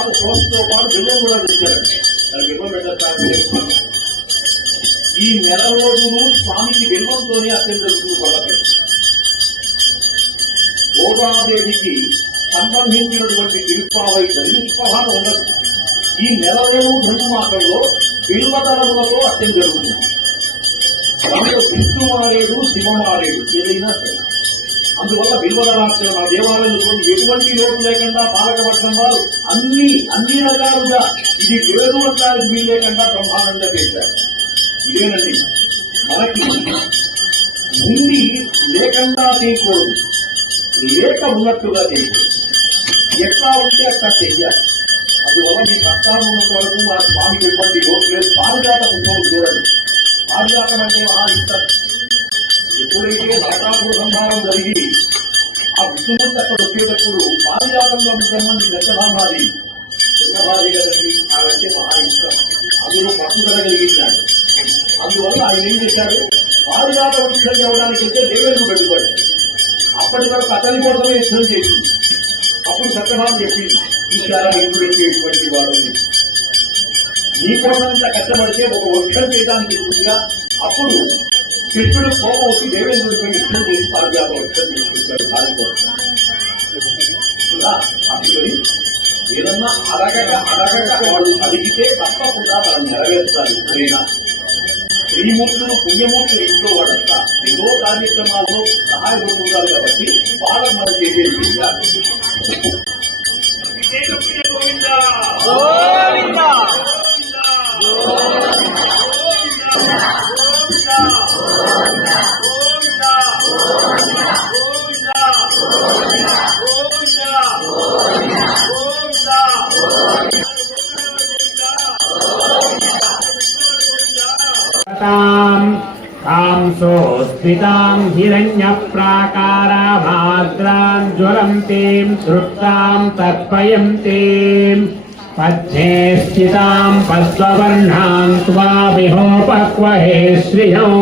పాటు కోసతో పాటు బిల్వం కూడా తెచ్చారు. బిల్వం పెట్టారు. ఈ నెల రోజులు స్వామికి బిల్వంతోనే అత్యంత పడతాయి. గోదాదేవికి సంబంధించినటువంటి తిరుప్పావై నిష్ప్రభావం ఉండదు. ఈ నెల రోజు ధనుమాసంలో బిల్వదళములతో అత్యం జరుగుతుంది. దాంట్లో విష్ణుమారేడు శివమారేడు ఏదైనా సరే. అందువల్ల బిల్వదళార్చన మన దేవాలయంలో ఎటువంటి లోటు లేకుండా పాలకవర్గం వారు అన్ని రకాలుగా ఇది వేరు వర్గాలకు వీలు లేకుండా బ్రహ్మాండంగా చేశారు. ఇదేనండి మనకి ఉండి లేకుండా చేయకూడదు, లేక ఉన్నట్టుగా చేయకూడదు. ఎట్లా ఉంటే అట్లా చెయ్యాలి. అందువల్ల మీ కష్టాలు ఉన్నంత వరకు మా స్వామికి ఎటువంటి లోటు లేదు. పారిజాత పుస్తకం చూడండి. పారిజాతం అంటే మహా ఇస్తారు. ఎప్పుడైతే నరకాసుర సంహారం జరిగి ఆ విష్ణుమూర్తి అక్కడ వచ్చేటప్పుడు పారిజాతంలో బ్రహ్మని దశభామాది కదండి. ఆవిడంటే మహా ఇష్టం. అందులో పట్టుదల కలిగించాడు. అందువల్ల ఆయన ఏం చేశాడు, పారిజాత వృక్షం ఇవ్వడానికి వెళ్తే దేవేంద్రుడు పెట్టుకోండి. అప్పటి వరకు అతని కోసమే యుద్ధం చేసింది. అప్పుడు సత్యభామ చెప్పింది, ఈసారి ఎందుకు పెట్టేటువంటి వాడు నీ కోసంతా కష్టపడితే ఒక వృక్షం చేయడానికి చూసిగా. అప్పుడు కృష్ణుడు కోపం వచ్చి దేవేంద్రుడిపై యుద్ధం చేసి పారిజాత వృక్షం తీసుకొచ్చాడు భార్య కోసం. అందుకని ఏదన్నా అడగక వాళ్ళు అడిగితే తప్పకుండా మనం నెరవేర్చాలి. ఎప్పుడైనా శ్రీమూర్తులు పుణ్యమూర్తులు ఇంట్లో వాడంతా ఎన్నో కార్యక్రమాల్లో సహాయపడుతుంటారు. కాబట్టి వాళ్ళకు మనం చేసేది కాంసోస్మితాం హిరణ్యప్రాకారాభాద్రాం జ్వలంతీం తృప్తాం తర్పయంతీం పద్మే స్థితాం పద్మవర్ణాం త్వామిహోపక్వహే శ్రియం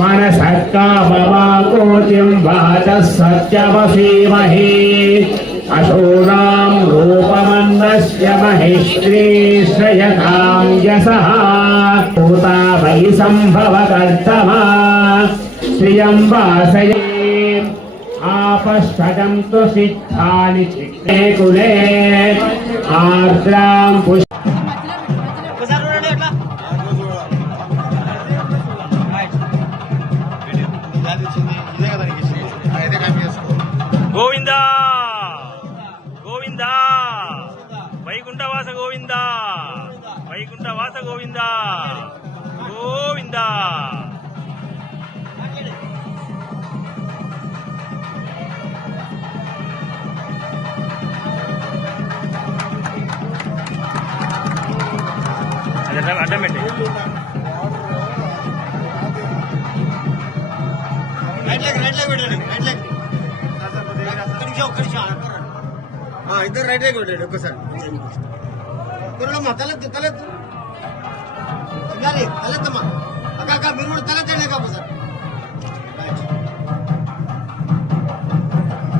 మనసర్కామవాకోతిం వాచః సత్యవసీమహే అశూనాం రూపమన్నస్య మహిష్ట్రీ శ్రయతాం యసః భూతా వై సంభవకర్తమా శ్రియం వాసయే ఆపష్టం తు సిద్ధాని చిత్తే కులే ఆర్ద్రాం గోవిందా గోవిందా వైకుంఠవాస గోవిందా వైకుంఠవాస గోవిందా గోవిందా. అడ్డం పెట్టి ఇద్దరు రైట్ లెగ్ పెట్టండి ఒక్కసారి. తలెత్తు తలెత్తు తలెత్తమ్మా. అక్క మీరు కూడా తలెత్తండి ఒకసారి.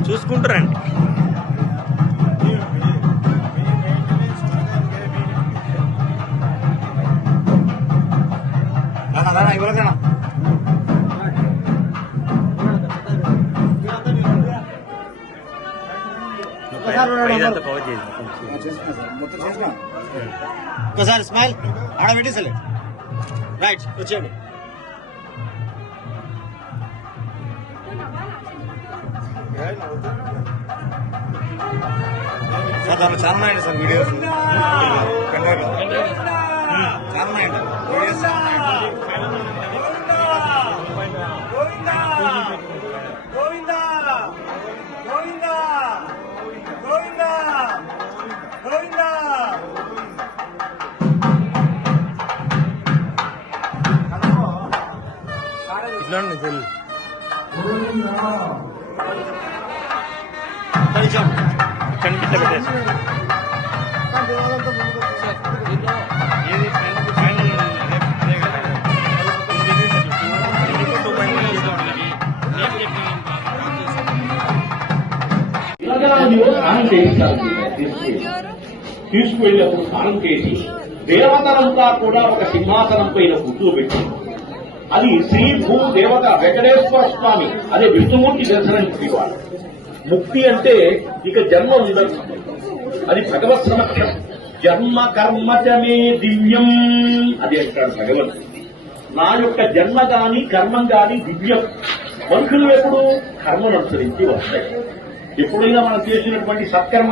చూసుకుంటారండి. ఇవ్వలేదన్నా ఒకసారి స్మైల్ ఆడ పెట్టేసలే. రైట్ వచ్చేయండి. సార్ దాంట్లో చాలా ఉన్నాయండి సార్ వీడియోస్. చాలా ఉన్నాయండి వీడియోస్. తీసుకువెళ్ళినప్పుడు స్నానం చేసి దేవతలంతా కూడా ఒక సింహాసనం పైన కూర్చోబెట్టి అది శ్రీ భూ దేవత వెంకటేశ్వర స్వామి అదే విష్ణుమూర్తి దర్శనం ఇవ్వాలి. ముక్తి అంటే ఇక జన్మ ఉండదు, అది భగవత్ సమక్షం. జన్మ కర్మచమే దివ్యం అది అంటాడు భగవంతుడు. నా యొక్క జన్మ గాని కర్మం గాని దివ్యం. మనుషులు ఎప్పుడు కర్మను అనుసరించి వస్తాయి. ఎప్పుడైనా మనం చేసినటువంటి సత్కర్మ